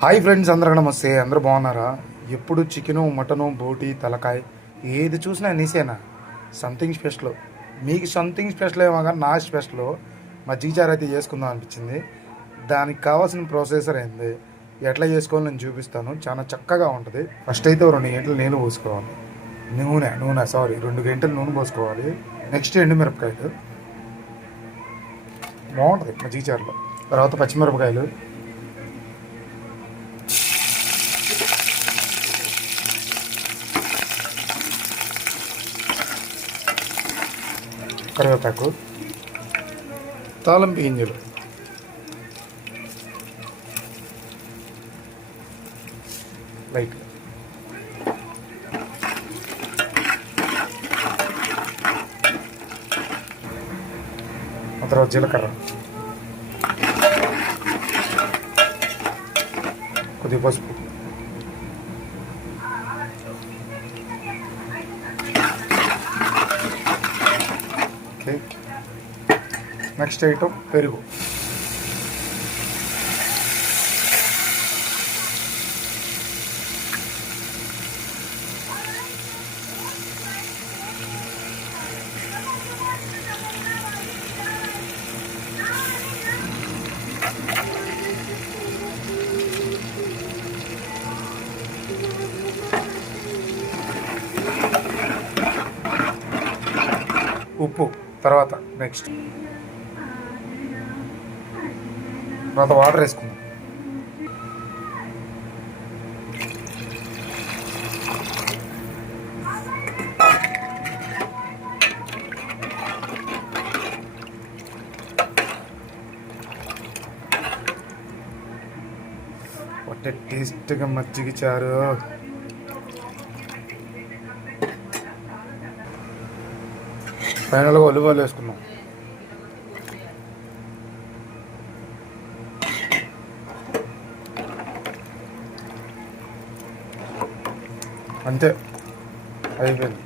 Hi friends, అందరికీ నమస్తే. అందరూ బాగున్నారా? ఎప్పుడు చికెను, మటను, బోటి, తలకాయ ఏది చూసినా నీసేనా సంథింగ్ స్పెషల్. మీకు సంథింగ్ స్పెషల్ ఏమో కానీ నా స్పెషల్ మజ్జిగ చారు అయితే చేసుకుందాం అనిపించింది. దానికి కావాల్సిన ప్రొసెసర్ ఏంది, ఎట్లా చేసుకోవాలో నేను చూపిస్తాను. చాలా చక్కగా ఉంటుంది. ఫస్ట్ అయితే 2 గంటలు నీళ్ళు పోసుకోవాలి. నూనె 2 గంటలు నూనె పోసుకోవాలి. నెక్స్ట్ ఎండుమిరపకాయలు బాగుంటుంది మజ్జిగ చారులో. తర్వాత పచ్చిమిరపకాయలు, కరివేపాకు, తాలింపు గింజలు, లైట్ ఆ తర్వాత జీలకర్ర, కొద్దిగా పసుపు, నెక్స్ట్ ఐటమ్ పెరుగు. ఉప్పు. తర్వాత వాటర్ వేసుకుందాం. ఒకటే టేస్ట్గా మజ్జిగ చారు. ఫైనల్గా ఉల్లిపాయలు వేసుకున్నాం. అంతే, అయిపోయింది.